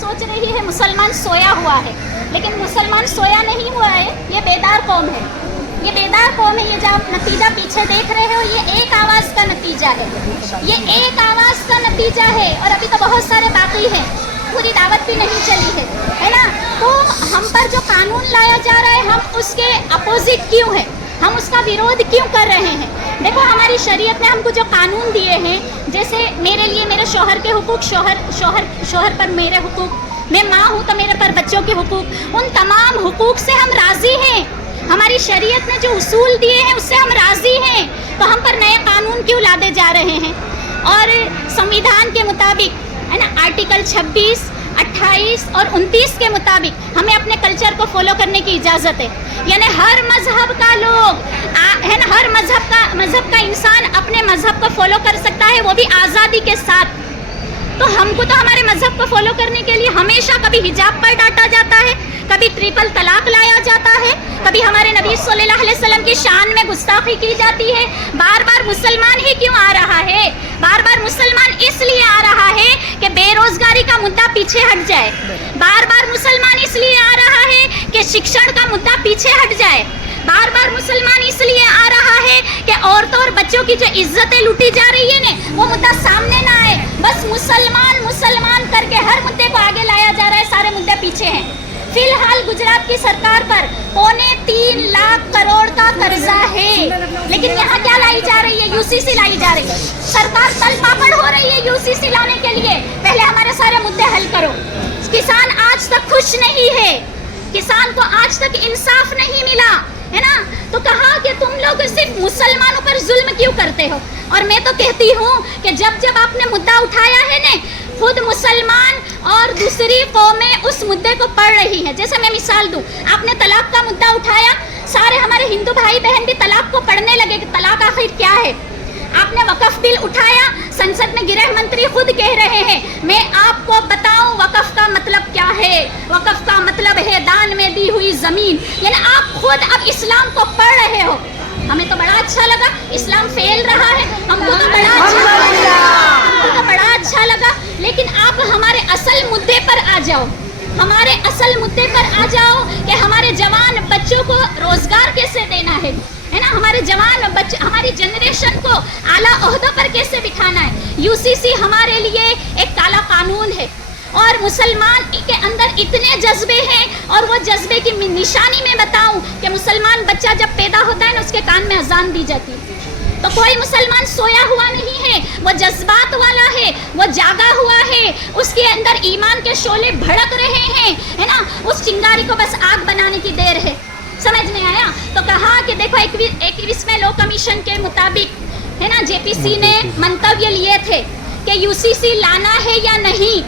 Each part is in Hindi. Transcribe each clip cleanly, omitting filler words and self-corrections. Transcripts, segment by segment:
सोच रही है मुसलमान सोया हुआ है, लेकिन मुसलमान सोया नहीं हुआ है, ये बेदार कौम है। ये बेदार कौम है। ये जो आप नतीजा पीछे देख रहे हो, ये एक आवाज़ का नतीजा है, ये एक आवाज़ का नतीजा है। और अभी तो बहुत सारे बाकी हैं, पूरी दावत भी नहीं चली है ना। तो हम पर जो कानून लाया जा रहा है, हम उसके अपोजिट क्यों हैं, हम उसका विरोध क्यों कर रहे हैं? देखो, हमारी शरीयत ने हमको जो कानून दिए हैं, जैसे मेरे लिए मेरे शौहर के हुकूक, शौहर पर मेरे हुकूक, मैं माँ हूँ तो मेरे पर बच्चों के हुकूक, उन तमाम हुकूक से हम राज़ी हैं। हमारी शरीयत ने जो उसूल दिए हैं उससे हम राज़ी हैं, तो हम पर नए कानून क्यों लादे जा रहे हैं? और संविधान के मुताबिक, है ना, आर्टिकल 26, 28 और 29 के मुताबिक हमें अपने कल्चर को फॉलो करने की इजाज़त है। यानी हर मज़हब का लोग, है ना, हर मज़हब का इंसान अपने मज़हब को फॉलो कर सकता है, वो भी आज़ादी के साथ। तो हमको तो हमारे मज़हब को फॉलो करने के लिए हमेशा कभी हिजाब पर डांटा जाता है, कभी ट्रिपल तलाक लाया जाता है, कभी हमारे नबी सल्लल्लाहु अलैहि वसल्लम की शान में गुस्ताखी की जाती है। बार बार मुसलमान ही क्यों आ रहा है? बार बार मुसलमान इसलिए आ रहा है कि बेरोजगारी का मुद्दा पीछे हट जाए। बार बार मुसलमान इसलिए आ रहा है कि शिक्षण का मुद्दा पीछे हट जाए। बार बार मुसलमान इसलिए आ रहा है कि औरतों और बच्चों की जो इज्जतें लूटी जा रही है ना, वो मुद्दा सामने ना आए। बस मुसलमान मुसलमान करके हर मुद्दे को आगे लाया जा रहा है, सारे मुद्दे पीछे हैं। फिलहाल गुजरात की सरकार पर 3.25 लाख करोड़ का कर्जा है, लेकिन यहाँ क्या लाई जा रही है? यूसीसी लाई जा रही है। सरकार तल पापड़ हो रही है यूसीसी लाने के लिए। पहले हमारे सारे मुद्दे हल करो। किसान आज तक खुश नहीं है, किसान को आज तक इंसाफ नहीं मिला, है ना। तो कहा कि तुम लोग सिर्फ मुसलमानों पर जुल्म क्यों करते हो? और मैं तो कहती हूँ कि जब आपने मुद्दा उठाया है ने, खुद मुसलमान और दूसरी कौमें उस मुद्दे को पढ़ रही हैं। जैसे मैं मिसाल दूं, आपने तलाक का मुद्दा उठाया, सारे हमारे हिंदू भाई बहन भी तलाक को पढ़ने लगे कि तलाक आखिर क्या है। आपने वक़्फ़ बिल उठाया, संसद में गृह मंत्री खुद कह रहे हैं, मैं आपको बताऊं वक़्फ़ का मतलब क्या है। वक़्फ़ का मतलब है दान में दी हुई ज़मीन। यानी आप खुद अब इस्लाम को पढ़ रहे हो। हमें तो बड़ा अच्छा लगा, इस्लाम फैल रहा है, हमको तो बड़ा अच्छा लगा। लेकिन आप हमारे असल मुद्दे पर आ जाओ, हमारे असल मुद्दे पर आ जाओ कि हमारे जवान बच्चों को रोजगार कैसे देना है ना, हमारे जवान बच्चे, हमारी जनरेशन को आला ओहदों पर कैसे बिठाना है। यूसीसी हमारे लिए एक काला कानून है, और मुसलमान के अंदर इतने जज्बे हैं, और वो जज्बे की निशानी में बताऊं कि मुसलमान बच्चा जब पैदा होता है ना, उसके कान में अजान दी जाती है। तो कोई मुसलमान सोया हुआ नहीं है, वो जज्बात वाला है, वो जागा हुआ है, उसके अंदर ईमान के शोले भड़क रहे हैं, है ना। उस चिंगारी को बस आग बनाने की देर है। समझ में आया? तो कहा कि देखो 21वें लॉ कमीशन के मुताबिक, है ना, जेपीसी ने मंतव्य लिए थे कि यूसीसी लाना है या नहीं।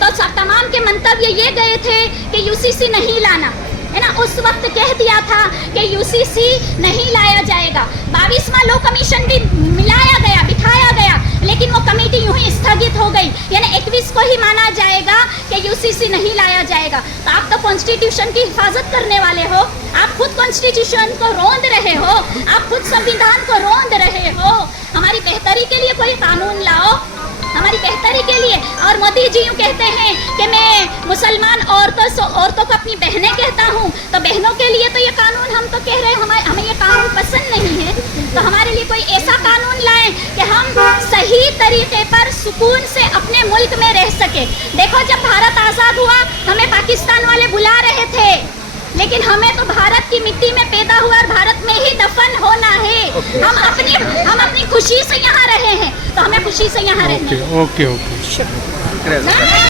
तो तमाम के मंतव्य ये गए थे कि यूसीसी नहीं लाना, है ना। उस वक्त कह दिया था कि यूसीसी नहीं लाया जाएगा। 22वां लॉ कमीशन भी मिलाया गया, बिठाया गया, लेकिन वो कमेटी यूं ही स्थगित हो गई। यानी 21 को ही माना जाएगा कि यूसीसी नहीं लाया जाएगा। तो आप तो कॉन्स्टिट्यूशन की हिफाजत करने वाले हो, आप खुद कॉन्स्टिट्यूशन को रोंद रहे हो, आप खुद संविधान को रोंद रहे हो। हमारी बेहतरी के लिए कोई कानून लाओ, हमारी बेहतरी के लिए। और मोदी जी यूँ कहते हैं कि मैं मुसलमान औरतों को अपनी बहनें कहता हूँ, तो बहनों के लिए तो ये कानून, हम तो कह रहे हैं हमें ये कानून पसंद नहीं है। तो हमारे लिए कोई ऐसा कानून लाएं कि हम सही तरीके पर सुकून से अपने मुल्क में रह सके। देखो, जब भारत आज़ाद हुआ, हमें पाकिस्तान वाले बुला रहे थे, लेकिन हमें तो भारत की मिट्टी में पैदा हुआ और भारत में ही दफन होना है। हम अपनी खुशी से यहाँ रहे हैं, तो हमें खुशी से यहाँ रहना है। ओके।